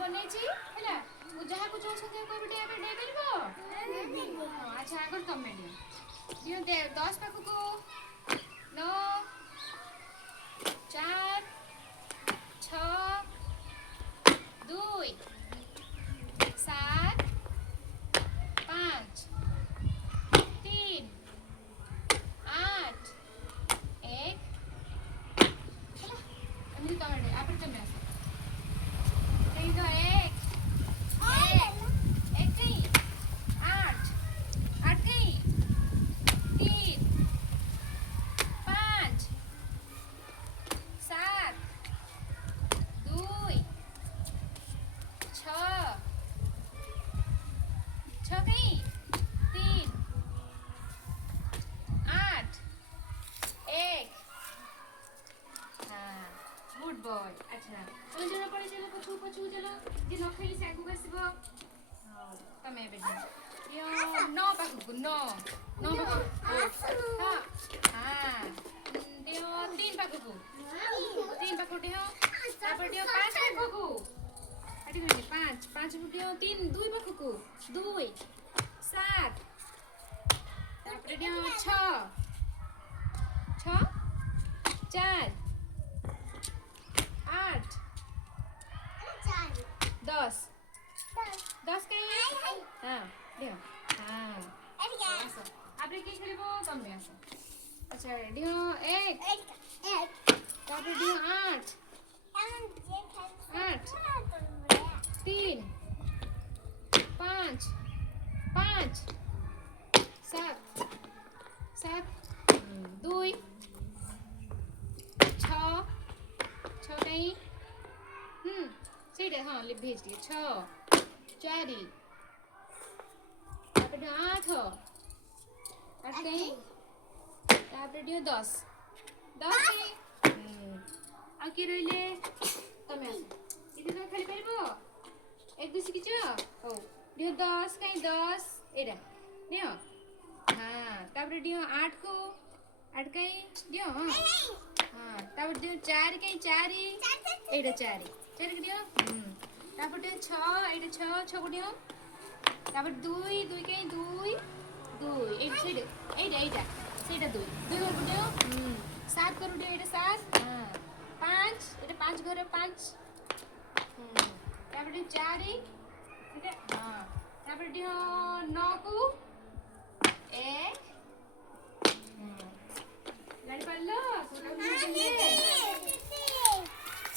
बनेछि हैला मु जहा को जो संगे को बेटे एबे दे परबो हां अच्छा आगर तमे दियो दे 10 पाखु को 9 4 6 2 7 5 3 8 1 चला अमृत तमे आप तमे आसो नहीं तो एक एक कहीं 8 8 कहीं 3 5 7 2 6 6 कहीं 3 8 1 हाँ गुड बॉय अच्छा चलो चलो पड़े चलो पछू पछू चलो जे न खाई से आगु बसबो तमे बेटा यो 9 पाखु 9 9 पाखु हां हां दियो 3 पाखु 3 पाखु दियो तापर दियो 5 पाखु अटी गनी 5 5 दियो 3 2 पाखु 2 7 तापर दियो 6 6 4 8 10 10 कहीं हाँ दियो हाँ आसो आपरे की खेलिबो तमे आसो अच्छा दियो 1 तापर दियो 8 8 3 5 5 7 7 2 6 6 कहीं सीधे हाँ लिप भेज दिए 6 4 तापर दियो 8 8 कहीं तापर दियो 10 10 आ कि रहिले तमे आसो इदि तो खाली परबो एक दुसी किछ हो दियो 10 कहीं 10 एडा दियो हां तापर दियो 8 को 8 कहीं दियो हां हां तापर दियो 4 कहीं 4 एडा 4 4 दियो तापर दियो 6 एडा 6 6 को दियो तापर 2 2 कहीं 2 2 एडा सेडा एडा एडा सेडा 2 2 को दियो 7 करू दियो एडा 7 हां 5 एडा 5 घर 5 तापर दियो 4 एडा हां तापर दियो 9 को 1 गाड़ी पल्लो